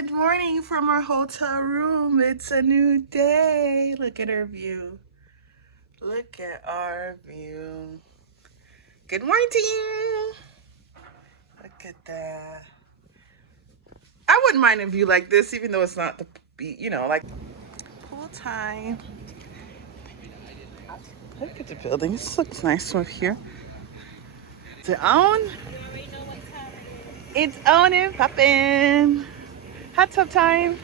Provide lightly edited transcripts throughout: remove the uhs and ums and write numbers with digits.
Good morning from our hotel room. It's a new day. Look at our view. Look at our view. Good morning. Look at that. I wouldn't mind a view like this, even though it's not the, like pool time. Look at the building. This looks nice from here. Is it on? It's on and poppin'. Hot tub time.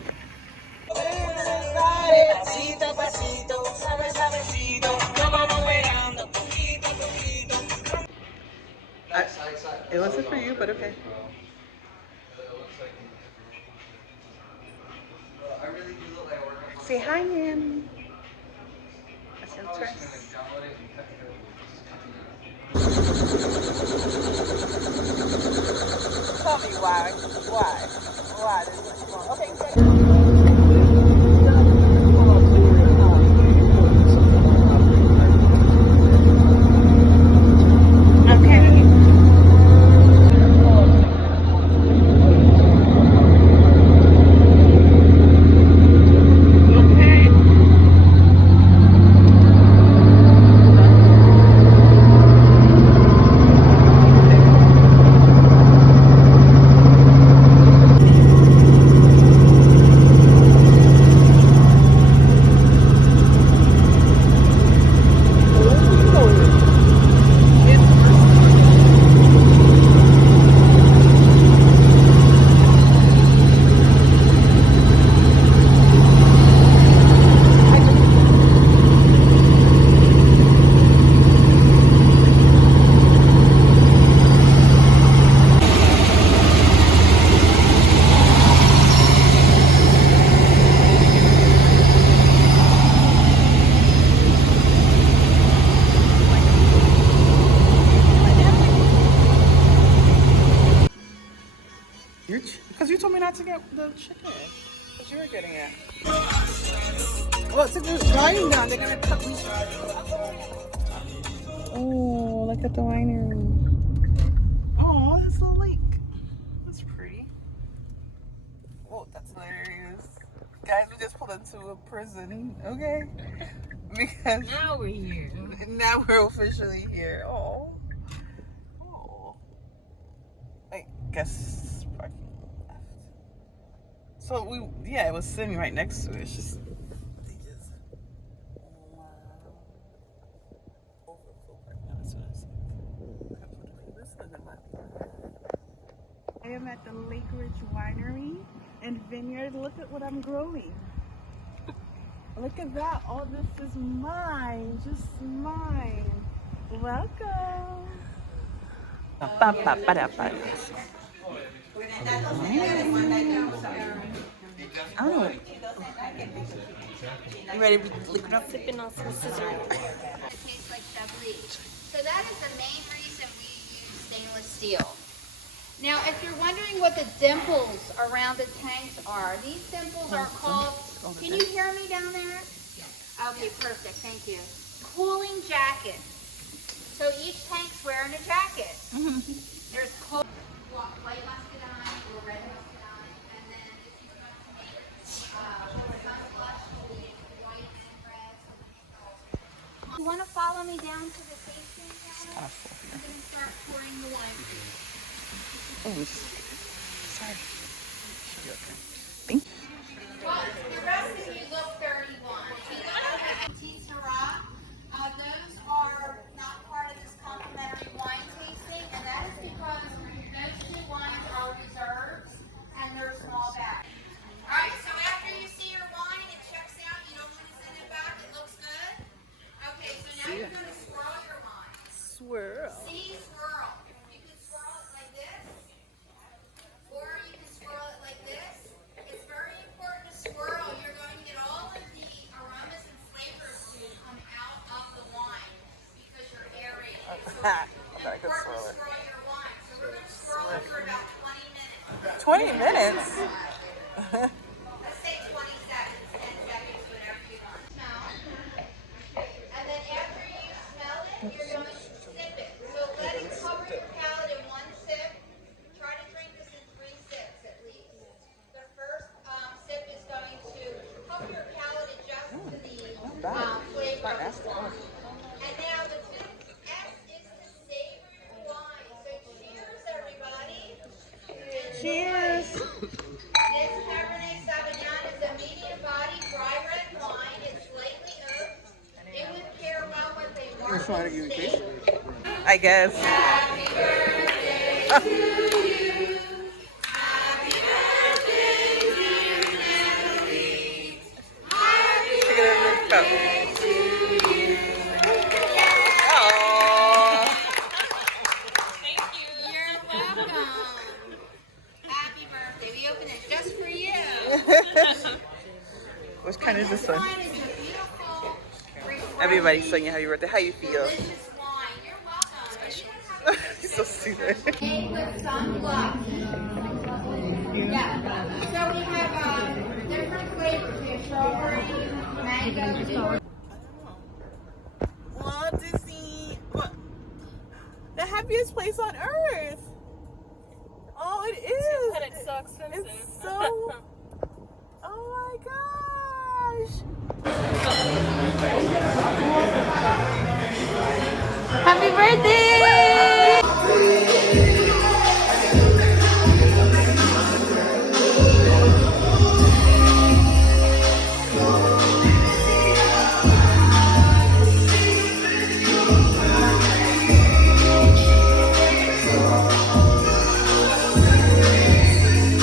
It wasn't for you, but okay. Say hi, Nan. That's interesting. Tell me why. Why? Why? Okay, good. Because you told me not to get the chicken. Because you were getting it. Well, it's drying down. They're going to cut me. Oh, look at the winery. Oh, that's a lake. That's pretty. Oh, that's hilarious. Guys, we just pulled into a prison. Okay? Because now we're here. Now we're officially here. Oh. Oh. I guess parking left. So it was sitting right next to it. It's just, wow. Overflow parking. That's what I am at the Lake Ridge Winery and Vineyard. Look at what I'm growing. Look at that. All this is mine. Just mine. Welcome. Oh. You ready to lick it up? Sipping on some scissors. It tastes like Chablis. So that is the main reason we use stainless steel. Now, if you're wondering what the dimples around the tanks are, these dimples are called, can you hear me down there? Okay, perfect, thank you. Cooling jacket. So each tank's wearing a jacket. There's cold, white muscadine or red muscadine, and then if you want to make sun blush, you'll need white and red. You want to follow me down to the tasting counter? I'm going to start pouring the wine for you. Oh, sorry. Should be okay. Thank you. Well, the rest of you look 31. Tea Syrah, those are not part of this complimentary wine tasting, and that is because those two wines are reserves and they're small batch. All right, so after you see your wine, it checks out. You don't want to send it back. It looks good. Okay, so now you're going to swirl your wine. Swirl. See, swirl. You can swirl it like this, or you can swirl it like this. It's very important to swirl. You're going to get all of the aromas and flavors to come out of the wine because you're aerating. So it's important to swirl your wine. So we're going to swirl it for about 20 minutes. 20 minutes? Let's say 20 seconds, 10 seconds, whatever you want. Smell. And then after you smell it, you're going to sip it. So let it cover your palate in one sip. Try to drink this in 3 sips at least. The first want to give you a kiss? I guess. Look at her lift up. Aww. You're welcome. Happy birthday. We opened it just for you. What kind is this one? Wine is a beautiful, Everybody's saying happy birthday. How you feel? delicious wine. You're welcome. You're so stupid. Made with sunglasses. Yeah. So we have different flavors. We have strawberry, mango, blueberry. Walt Disney. What? The happiest place on earth. Oh, it is. And it's so expensive. It's so. Oh my gosh. Happy birthday!